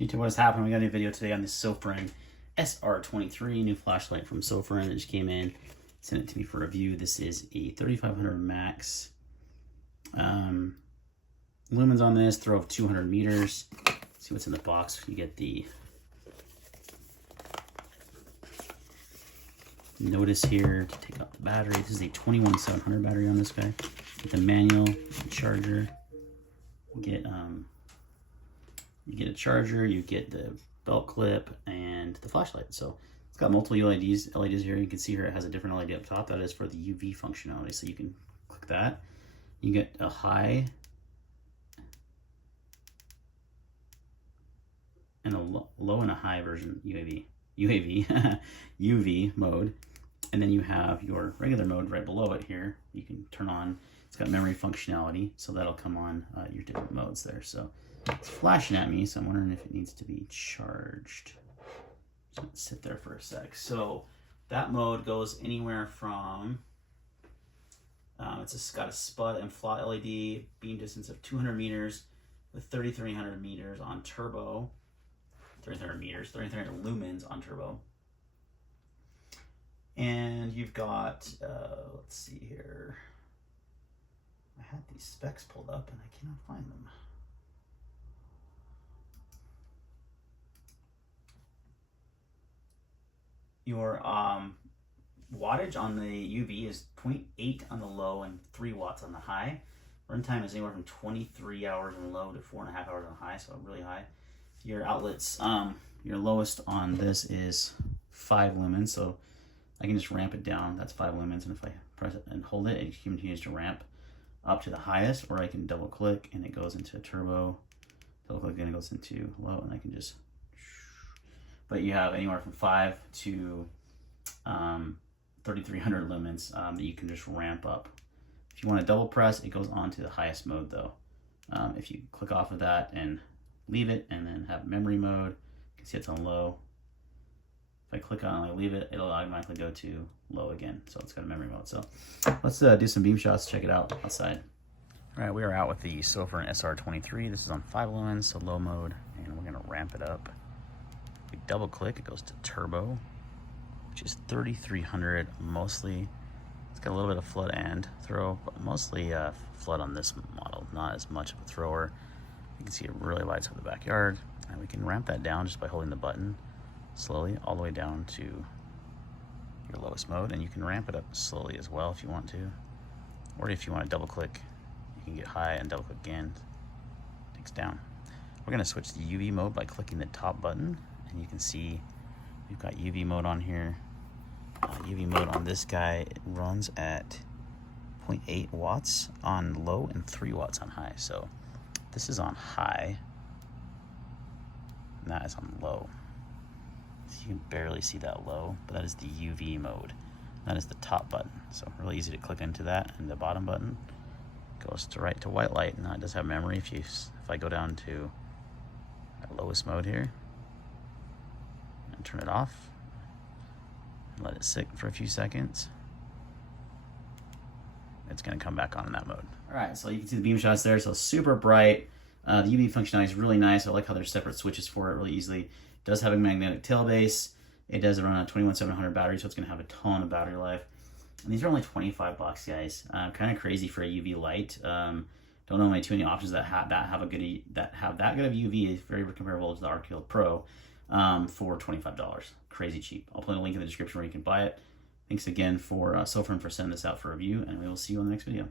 YouTube, what is happening? We got a new video today on this Sofrin SR23, new flashlight from Sofrin. It just came in, sent it to me for review. This is a 3500 max. Lumens on this, throw of 200 meters. Let's see what's in the box. You get the notice here to take out the battery. This is a 21700 battery on this guy. Get the manual, the charger. You get a charger, you get the belt clip, and the flashlight. So it's got multiple LEDs here. You can see here it has a different LED up top. That is for the UV functionality. So you can click that. You get a high and a low and a high version UV mode. And then you have your regular mode right below it here. You can turn on, it's got memory functionality, so that'll come on your different modes there. So it's flashing at me, so I'm wondering if it needs to be charged. Just gonna sit there for a sec. So that mode goes anywhere from, it's got a spud and flat LED, beam distance of 200 meters with 3,300 meters on turbo. 3,300 lumens on turbo. And you've got, let's see here. I had these specs pulled up and I cannot find them. Your wattage on the UV is 0.8 on the low and 3 watts on the high. Runtime is anywhere from 23 hours on the low to 4.5 hours on the high, so really high. Your outlets, your lowest on this is 5 lumens, so I can just ramp it down. That's 5 lumens, and if I press it and hold it, it continues to ramp up to the highest, or I can double click and it goes into turbo. Double click and it goes into low, and I can just, but you have anywhere from 5 to 3,300 lumens that you can just ramp up. If you want to double press, it goes on to the highest mode though. If you click off of that and leave it and then have memory mode, you can see it's on low. If I click on it and I leave it, it'll automatically go to low again. So it's got a memory mode. So let's do some beam shots, check it out outside. All right, we are out with the Sofrin SR23. This is on 5 lumens, so low mode, and we're gonna ramp it up. We double click, it goes to turbo, which is 3,300 mostly. It's got a little bit of flood and throw, but mostly flood on this model, not as much of a thrower. You can see it really lights up the backyard, and we can ramp that down just by holding the button slowly all the way down to your lowest mode, and you can ramp it up slowly as well if you want to, or if you want to double click, you can get high and double click again, it takes down. We're going to switch to UV mode by clicking the top button, and you can see we've got UV mode on here. UV mode on this guy, it runs at 0.8 watts on low and 3 watts on high. So this is on high, and that is on low. So you can barely see that low, but that is the UV mode. That is the top button. So really easy to click into that, and the bottom button goes to right to white light. Now it does have memory. If I go down to the lowest mode here and turn it off, let it sit for a few seconds, it's going to come back on in that mode. All right, so you can see the beam shots there. So super bright. The UV functionality is really nice. I like how there's separate switches for it really easily. It does have a magnetic tail base. It does run on a 21700 battery, so it's going to have a ton of battery life. And these are only 25 bucks, guys. Kind of crazy for a UV light. Don't know too many options that have that good of UV. It's very comparable to the Arcade Pro for $25. Crazy cheap. I'll put a link in the description where you can buy it. Thanks again for Sofrin for sending this out for review, and we will see you on the next video.